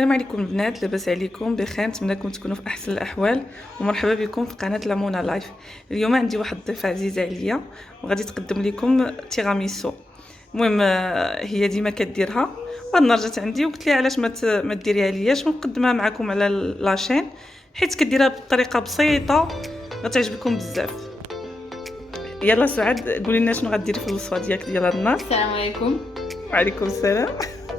السلام عليكم البنات، لاباس عليكم بخير؟ نتمنىكم تكونوا في احسن الاحوال ومرحبا بكم في قناه لامونا لايف. اليوم عندي واحد الضيفه عزيزه عليا وغادي تقدم لكم تيراميسو. المهم هي ديما كديرها وهاد النهار جات عندي وقلت لي علاش ما ديريها لياش ونقدمها معكم على لاشين، حيت كديرها بطريقه بسيطه غتعجبكم بزاف. يلا سعاد قولي لنا شنو غديري في الوصفه ديالك ديال هاد النهار. Salam alaikum. وعليكم السلام.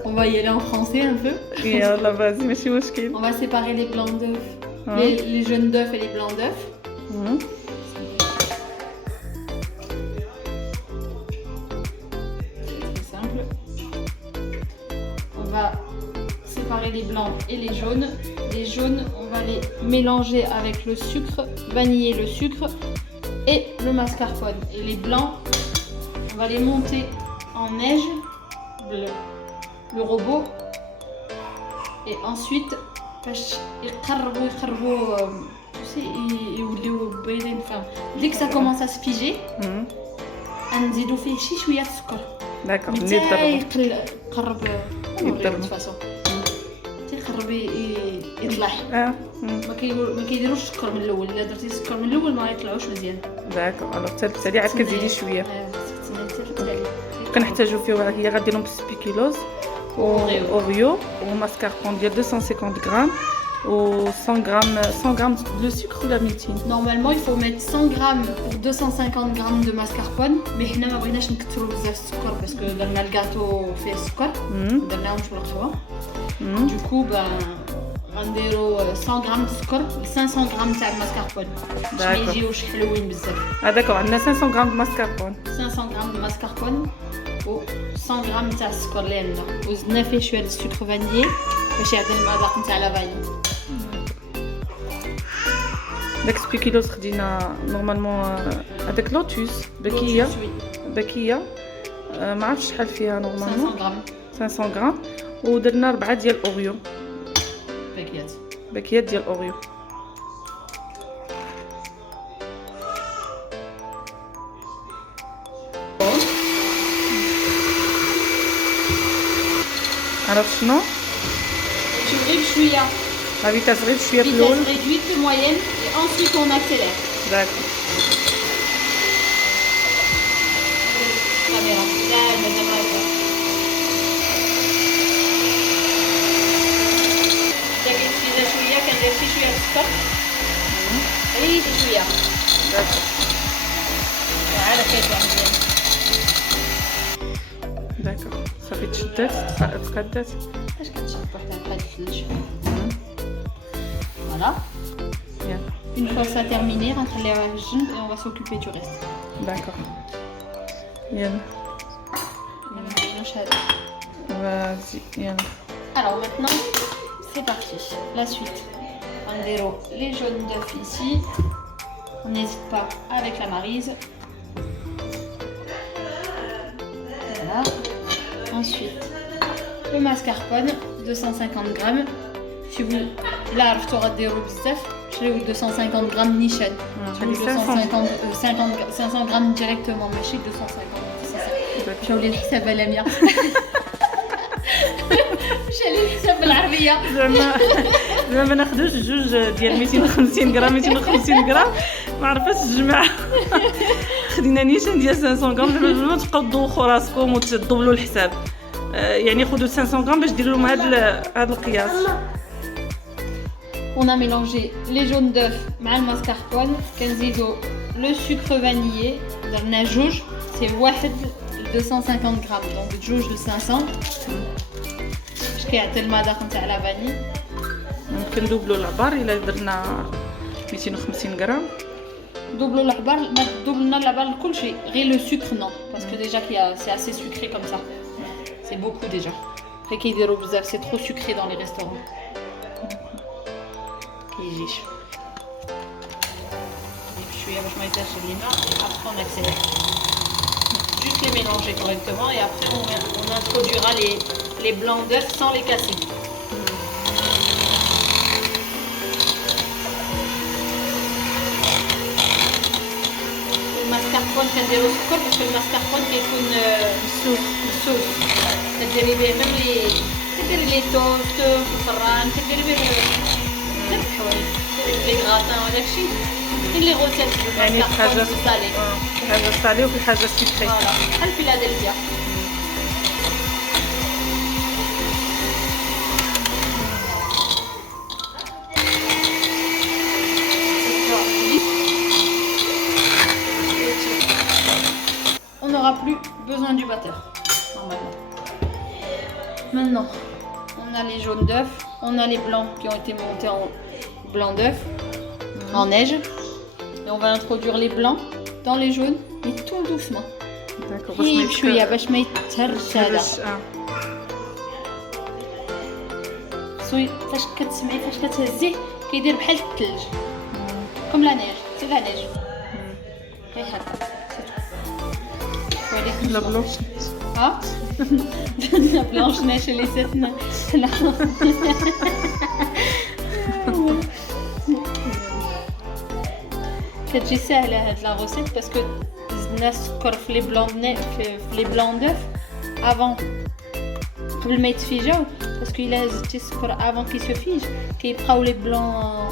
On va y aller en français un peu. يلا بازي ماشي مشكل. On va séparer les blancs d'œufs, Ah. les jaunes d'œufs et les blancs d'œufs. C'est très simple. On va séparer les blancs et les jaunes. Les jaunes, on va les mélanger avec le sucre, vaniller le sucre et le mascarpone. Et les blancs, on va les monter en neige, le robot. Et ensuite, dès que ça commence à se figer, نزيدو فيه شي شويه السكر. داكور حتى يقرب يضرب. de toute façon. تيقرب يطلع. ما كيديروش السكر من الاول، الا درتي السكر من الاول ما يطلعوش مزيان. داكور الوغ حتى التالي عاد كتزيدي شويه. التالي كنحتاجو فيه هي غديرهم بسبيكيلوز اوريو وماسكاربون ديال 250 غرام و 100 غرام de sucre ولا 200. Normalement, il faut mettre 100 grammes pour 250 grammes de mascarpone, mais حنا ما بغيناش نكثروا بزاف السكر باسكو درنا الكاطو فيه السكر درناهم شويه القهوه. Du coup, غنديروا 100 غرام السكر و 500 غرام تاع الماسكاربون باش ما يجيوش حلوين بزاف. داكور عندنا 500 غرام د ماسكاربون. 500 غرام د ماسكاربون و 100 غرام تاع السكر اللي عندنا وزدنا فيه شويه السكر فانيي باش يعطي المذاق نتاع لا فاني. داك سبيكيلوز خدينا نورمالمون هذاك لوتوس بكيه ما عرفتش شحال فيها نورمالمون 500 غرام 500 غرام ودرنا 4 ديال اوريو باكيات ديال اوريو. عرفت شنو تغيب شويه لا فيتاس غير شويه في الاول. vitesse réduite moyenne et ensuite on accélère. داكور caméra لا مازال ما يبقى داك الفيزا شويه كندير فيه شويه السكر غير شويه داكور عاد كيطلع مزيان. داكور صافي تشدات تقادات. اش كتشد وحده بحال الثلج. Voilà. Bien. Une fois ça terminé, غنخليوها على الجنب et on va s'occuper du reste. داكور يلا واش هذا. فازي يلا. Alors maintenant, c'est parti. La suite. On déroule les jaunes d'œufs ici. On n'hésite pas avec la maryse. Voilà. Ensuite, le mascarpone, 250 grammes. Si vous, là, tu auras des bzaf, je l'ai 250 grammes Nishan. 500 grammes directement, mais chez 250. J'ai oublié le حساب على 100. شالي الحساب بالعربيه. زعما ناخذوش جوج ديال 250 غرام 250 غرام ما عرفتش الجمع. خدينا نيشان ديال 500 غرام زعما تبقاو تدوخوا راسكم وتدبلوا الحساب. يعني خذوا 500 غرام باش ديروا لهم هذا القياس. On a mélangé les jaunes d'œufs مع الماسكاربون كنزيدو le sucre vanillé درنا جوج c'est واحد 250 غرام donc جوج ل 500 باش كيعطي المذاق نتاع لا فاني. ممكن ندوبلو العبار الا درنا 250 غرام. دوبلو العبار ما دوبلنا العبار كل شيء غير لو سكر نو باسكو ديجا c'est assez sucré comme ça c'est beaucoup déjà. après كيديروا بزاف c'est trop sucré dans les restaurants. كيجيش شويه باش ما يطيرش الليمه. après on accélère juste les mélanger correctement et après on introduira les blancs d'œufs sans les casser. Le mascarpone كنديرو السكر باسكو الماسكاربون كيكون الصوص كديري به même les كديري لي توست في الفران كديري به بزاف د الحوايج لي غراتان وداكشي كاين لي غوسيت يعني في حاجه صالي في حاجه صالي وفي حاجه سكري. فوالا بحال فيلادلفيا. On n'aura plus besoin du batteur, normalement. Maintenant, on a les jaunes d'œufs, on a les blancs qui ont été montés en blanc d'œuf, en neige. Et on va introduire les blancs dans les jaunes, mais tout doucement. داكور كيف شوية باش ما يتهرش هذا. صوي فاش كتسمعي فاش كتهزيه كيدير بحال الثلج. كوم لا نيج، سي لا نيج. غير هكا. لا بلوش ها؟ لا بلانش نيش اللي ساتنا. لا. كتجي ساهلة هاد لا غوسيت باسكو زدنا السكر في لي بلون في لي بلون دوف افون قبل ما يتفيجاو باسكو الا زدتي السكر افون كي سو فيج كيبقاو لي بلون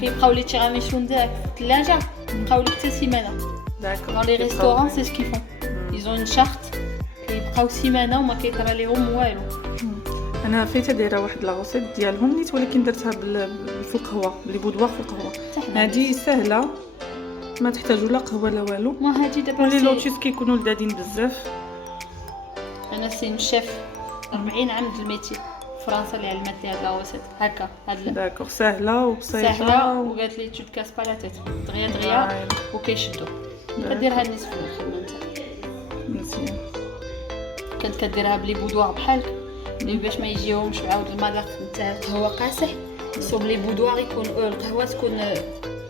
كيبقاو لي تيراميسو نداك في الثلاجة يبقاو لك حتى سيمانة. داكور dans les restaurants c'est ce qu'ils font. ils ont une charte كيبقاو سيمانة وما كيطرى ليهم والو. انا فايته دايره واحد لاغوسيت ديالهم نيت ولكن درتها في القهوه بلي بودوار في القهوه. هذه سهله ما تحتاجوا لا قهوه لا والو. ما هادي دابا ولي لوتيس كيكونوا لذاذين بزاف. انا سي اون شيف 40 عام د الميتي فرنسا اللي علمت لي هاد لاغوسيت هكا هاد داكور سهله وبسيطه سهله وقالت لي تو تكاس با لا تيت دغيا دغيا وكيشدو كديرها النصف من الخدمه نتاعك مزيان. كنت كديرها بلي بودوار بحالك مي باش ما يجيهمش عاود المذاق نتاع القهوه قاصح صوب لي بودوار يكون القهوه تكون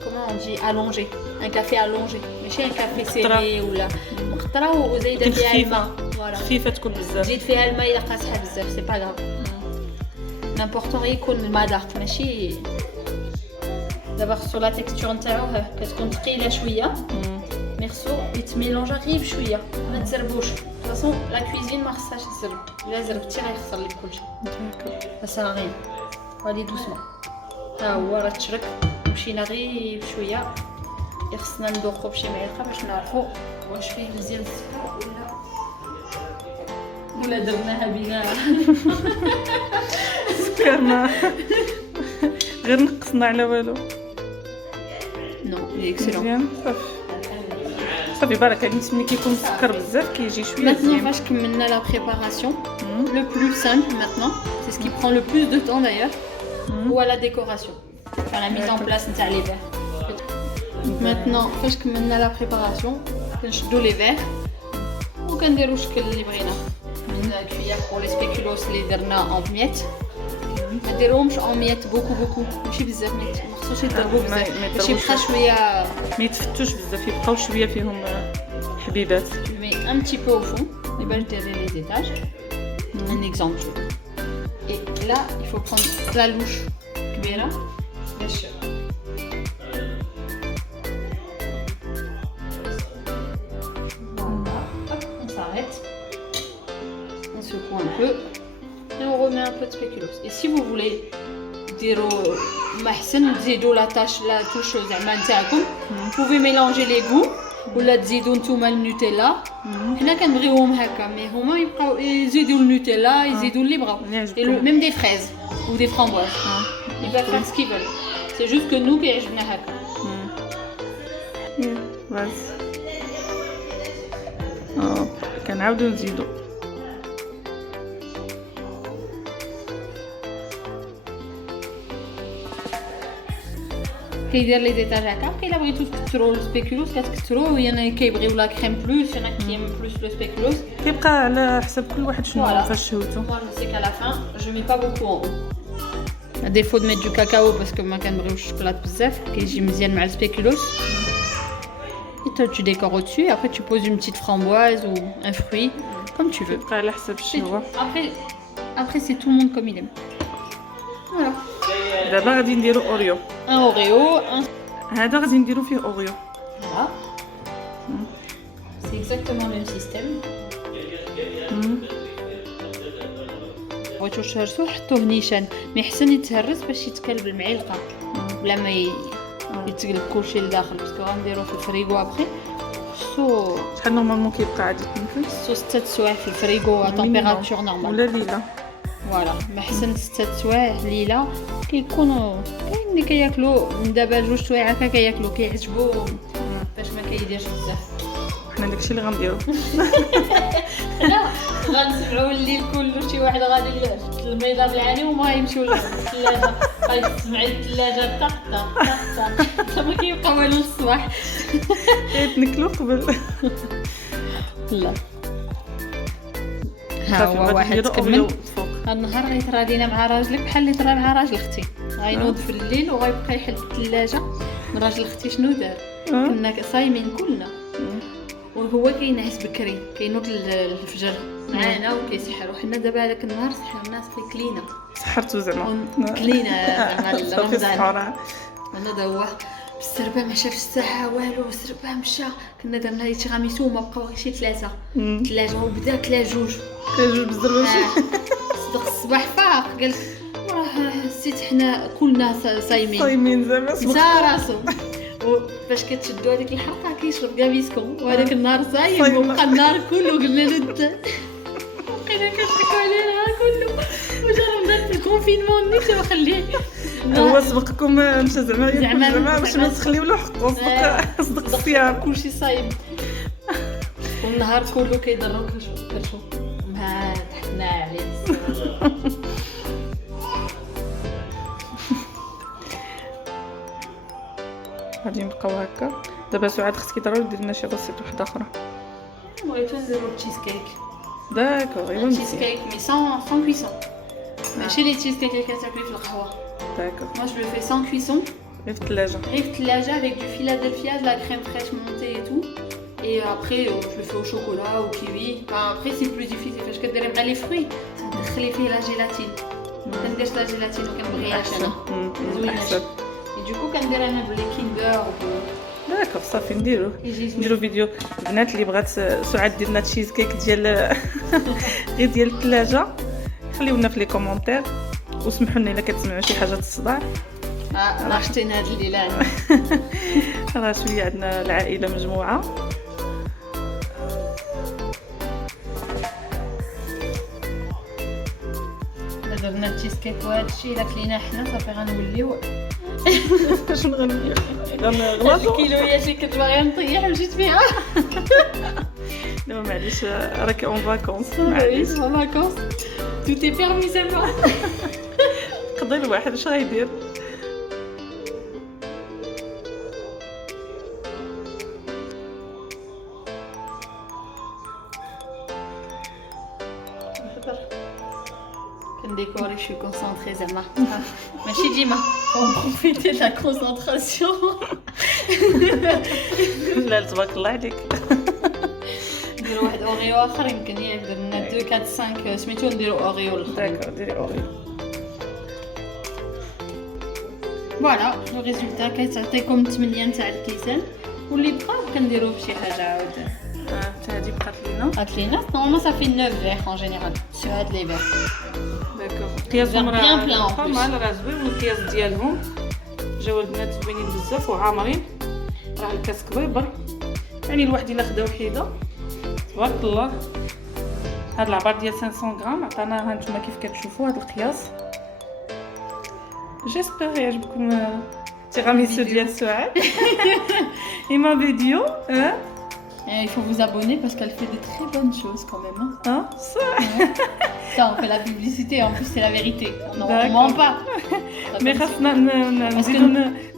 كومون نجي الونجي ان كافي الونجي ماشي ان كافي سيري ولا مقطره وزايده فيها الماء فوالا خفيفه تكون بزاف. زيد فيها الماء الا قاصحه بزاف سي با غاف لامبورطون غير يكون المذاق ماشي دابا خصو لا تيكستور نتاعو كتكون ثقيله شويه مي خصو يتميلونجا غير بشويه ما تزربوش فاصون لا كويزين ما خصهاش تزرب الا زربتي غيخسر لك كلشي بس راه غير غادي دوسمون ها هو راه تشرك مشينا غير بشويه خصنا ندوقو بشي معلقه باش نعرفو واش فيه مزيان السكر ولا درناها بنا سكرنا غير نقصنا على والو. نو لي اكسلون مزيان صافي بارك عليك. ملي كيكون السكر بزاف كيجي شويه Maintenant, زين. vache que maintenant la préparation, le plus simple maintenant, c'est ce qui prend le plus de temps d'ailleurs, ou à la décoration, enfin la mise en place de les verres. Maintenant, vache que maintenant la préparation, كنشدو les verres, وكنديرو الشكل اللي بغينا. من cuillère pour les spéculoos اللي درنا en miettes. ما نديروهمش en miettes beaucoup ماشي بزاف ما خصوش يضربوا بزاف باش يبقى شويه ما يتفتوش بزاف يبقاو شويه فيهم حبيبات. Je mets un petit peu au fond, et ben je dirais les étages. Un exemple. Et là, il faut prendre la louche. كبيرة. Voilà. Hop, on s'arrête. On secoue un peu. Et on remet un peu de spéculoos. Et si vous voulez ديروا محسن تزيدوا لا touche زعما نتاعكم. Vous pouvez mélanger les goûts. ولا تزيدوا نتوما النوتيلا حنا كنبغيوهم هكا مي هما يبقاو يزيدوا النوتيلا يزيدوا اللي بغاو ميم دي فريز ou des framboises ils peuvent faire ce qu'ils veulent c'est juste que nous كيعجبنا هكا بس كنعاودو نزيدو كيدير لي زيتاج هكا كاين بغيتو تكثروا السبيكولوس كتكثروا ويانا كيبغيو لا كريم بلوس يانا كيم بلوس لو سبيكولوس كيبقى على حسب كل واحد شنو فاش شهوتو. moi je sais qu'à la fin je mets pas beaucoup en haut à défaut de mettre du cacao parce que ما كنبغيوش الشوكولات بزاف كيجي مزيان مع السبيكولوس et toi tu décores au-dessus et après tu poses une petite framboise ou un fruit comme tu veux كيبقى على حسب الشهوه. après c'est tout le monde comme il aime voilà دابا غادي نديرو اوريو. un oreo هذا غادي نديرو فيه اوريو. voilà c'est exactement le même système بغيتو تهرسو حطوه نيشان، مي حسن يتهرس باش يتكل بالمعلقه بلا ما يتقلب كلشي لداخل، باسكو غنديرو في الفريغو ابخي. شحال نورمالمون كيبقى عادي تنفس؟ 6 سوايع في الفريغو ا تمبيراتور نورمال ولا ليله؟ فوالا ما حسن 6 سوايع ليله. كيكونوا كاين اللي كياكلوا من دابا 2 سوايع هكا كياكلوا كيعجبو باش ما كيديرش بزاف. حنا داكشي اللي غنديرو. لا غنسمعوا الليل كله شي واحد غادي الميضه بالعاني وما يمشيو للثلاجه، غتسمعي الثلاجه طق طق طق طق ما كيبقى والو للصباح. ناكلو قبل. لا ها هو واحد تكمل فوق. النهار غيطرى لينا مع راجلك بحال اللي طرا مع راجل اختي، غينوض في الليل وغيبقى يحل الثلاجه. من راجل اختي شنو دار؟ كنا صايمين كلنا وهو كينعس بكري كينوض الفجر معانا وكيسحر، وحنا دابا هذاك النهار سحرنا صافي كلينا سحرتو زعما كلينا زعما رمضان. انا دواه بالسربه ما شاف الساعه والو، السربه مشى. كنا درنا ليه تيراميسو وما بقاو غير شي 3 ثلاجه وبدا كلا 2 بالزربه. صدق الصباح فاق قال راه سيت حنا كلنا صايمين زعما سا راسو. وباش كتشدو هذيك الحلقه كيشرب كاع بيسكون، وهذاك النهار صايم وبقى النهار كله قلنا له بقينا كنضحكوا عليه النهار كله. وجا رمضان في الكونفينمون نيت وخليه هو سبقكم مشى زعما باش ما تخليو له حقه. صدق الصيام كلشي صايم والنهار كله كيضرب كرشو ما ضحكنا عليه. غادي نبقاو هكا. دابا سعاد خصك ضروري دير لنا شي غوسيط واحده اخرى. بغيتو نديرو تشيز كيك. داكور ايوا تشيز كيك مي سان كويسون، ماشي لي تشيز كيك اللي كتاكلي في القهوه. داكور moi je le fais sans cuisson غير في الثلاجه. غير في الثلاجه avec du Philadelphia, de la crème fraîche montée et tout. Et après je le fais au chocolat au kiwi. Enfin, après c'est plus difficile فاش كديري مع لي فروي تدخلي فيه لا جيلاتين. كندير لا جيلاتين وكنبغيهاش انا زوينه. Et du coup كندير انا بلي كيندر. داكور صافي نديرو فيديو. البنات اللي بغات سعاد دير لنا تشيز كيك ديال غير ديال الثلاجه خليونا في لي كومونتير، وسمحوا لنا الا كتسمعوا شي حاجه تصداع. راه شتينا هاد الليله راه شويه عندنا العائله مجموعه. درنا التشيز كيك وهادشي الا كلينا حنا صافي غنوليو شنو غنغلطوا كيلويه شي كنت باغيه نطيح مشيت فيها. لا معليش راك اون فاكونس. معليش اون فاكونس تو تي بيرمي سما. قضي الواحد اش غايدير؟ كنديكوري شي كونسونطري زعما ماشي ديما بروفيتي د لا كونسونطراسيون. لا تبارك الله عليك. نديرو واحد اوريو اخر يمكن ياك درنا 2 4 5 سميتو نديرو اوريو الاخر. داكور ديري اوريو. فوالا لو ريزولتا كتعطيكم 8 نتاع الكيسان، واللي بقى كنديروه بشي حاجه عاود. حتى هادي بقات لينا. بقات لينا نورمالمون صافي 9 فيغ ان جينيرال سو هاد لي فيغ. داكور قياسهم بيان بلان راه مال راه زوين، والقياس ديالهم جاو البنات زوينين بزاف وعامرين. راه الكاس كبيبر يعني الواحد الا خدا وحيده تبارك الله. هاد العبار ديال 500 غرام عطانا. ها نتوما كيف كتشوفوا هاد القياس. جيسبر يعجبكم تيراميسو ديال سعاد. إما فيديو Il faut vous abonner parce qu'elle fait de très bonnes choses quand même. Hein ça Ça, on fait la publicité, en plus c'est la vérité. On ne ment pas. مي خاصنا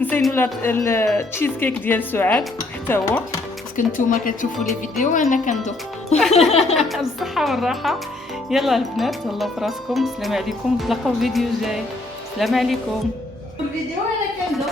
نزينوا التشيز كيك ديال سعاد حتى هو. باسكو نتوما كتشوفوا لي فيديو وانا كندوق. بالصحه والراحه. يلا البنات الله في راسكم. السلام عليكم، نتلاقاو في فيديو جاي. السلام عليكم. الفيديو وانا كندوق.